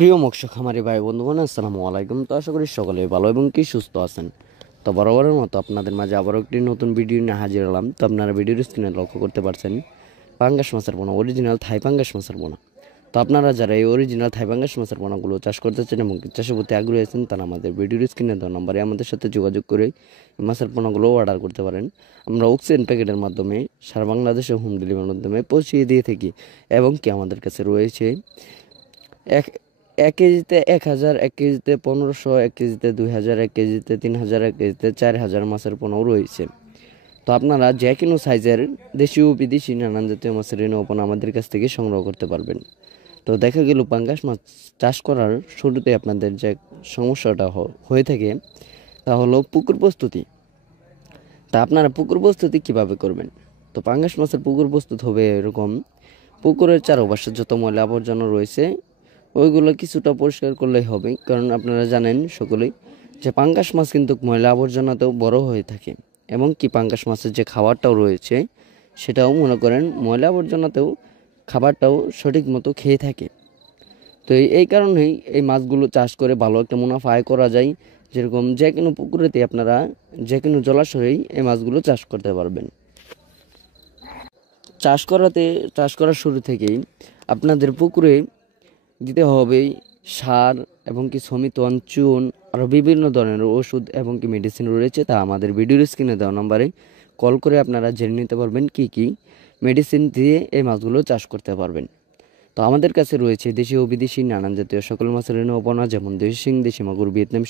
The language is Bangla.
প্রিয় মৎস্য খামারি ভাই বন্ধুগণ, আসসালামু আলাইকুম। তো আশা করি সকলেই ভালো এবং কি সুস্থ আছেন। তো বরাবরের মতো আপনাদের মাঝে আবারও একটি নতুন ভিডিও নিয়ে হাজির হলাম। তো আপনারা ভিডিওর স্ক্রিনে লক্ষ্য করতে পারছেন পাঙ্গাস মাছের পোনা, অরিজিনাল থাই পাঙ্গাস মাছের পোনা। তো আপনারা যারা এই অরিজিনাল থাই পাঙ্গাস মাছের পোনাগুলো চাষ করতে চান এবং চাষের প্রতি আগ্রহী আছেন, তারা আমাদের ভিডিওর স্ক্রিনে দেওয়া নম্বরে আমাদের সাথে যোগাযোগ করে মাছের পোনাগুলো অর্ডার করতে পারেন। আমরা অক্সিজেন প্যাকেটের মাধ্যমে সারা বাংলাদেশে হোম ডেলিভারির মাধ্যমে পৌঁছিয়ে দিয়ে থাকি এবং কি আমাদের কাছে রয়েছে এক এক কেজিতে 1000, 1 কেজিতে 1500, 1 কেজিতে 2000, 1 কেজিতে 3000, 1 কেজিতে 4000 মাছের পোনাও রয়েছে। তো আপনারা যে কোনো সাইজের দেশি ও বিদেশি নানান জাতীয় মাছের রেণু পোনা আমাদের কাছ থেকে সংগ্রহ করতে পারবেন। তো দেখা গেল পাঙ্গাস মাছ চাষ করার শুরুতে আপনাদের যে সমস্যাটা হয়ে থাকে তা হলো পুকুর প্রস্তুতি। তা আপনারা পুকুর প্রস্তুতি কিভাবে করবেন? তো পাঙ্গাস মাছের পুকুর প্রস্তুত হবে এরকম: পুকুরের চারপাশে যত ময়লা আবর্জনা রয়েছে ওইগুলো কিছুটা পরিষ্কার করলেই হবে, কারণ আপনারা জানেন সকলেই যে পাঙ্গাস মাছ কিন্তু ময়লা আবর্জনাতেও বড় হয়ে থাকে এবং কি পাঙ্গাস মাছের যে খাবারটাও রয়েছে সেটাও মনে করেন ময়লা আবর্জনাতেও খাবারটাও সঠিক মতো খেয়ে থাকে। তো এই কারণেই এই মাছগুলো চাষ করে ভালো একটা মুনাফা আয় করা যায়। যেরকম যে কোনো পুকুরেতে আপনারা যে কোনো জলাশয়েই এই মাছগুলো চাষ করতে পারবেন। চাষ করার শুরু থেকেই আপনাদের পুকুরে দিতে হবে সার এবং কি সমিতন, চুন, আরও বিভিন্ন ধরনের ওষুধ এবং কি মেডিসিন রয়েছে। তা আমাদের ভিডিওর স্ক্রিনে দেওয়া নম্বরে কল করে আপনারা জেনে নিতে পারবেন কি কি মেডিসিন দিয়ে এই মাছগুলো চাষ করতে পারবেন। তো আমাদের কাছে রয়েছে দেশি ও বিদেশি নানান জাতীয় সকল মাছের রেণু পোনা, যেমন দেশি শিং, দেশি মাগুর, ভিয়েতনাম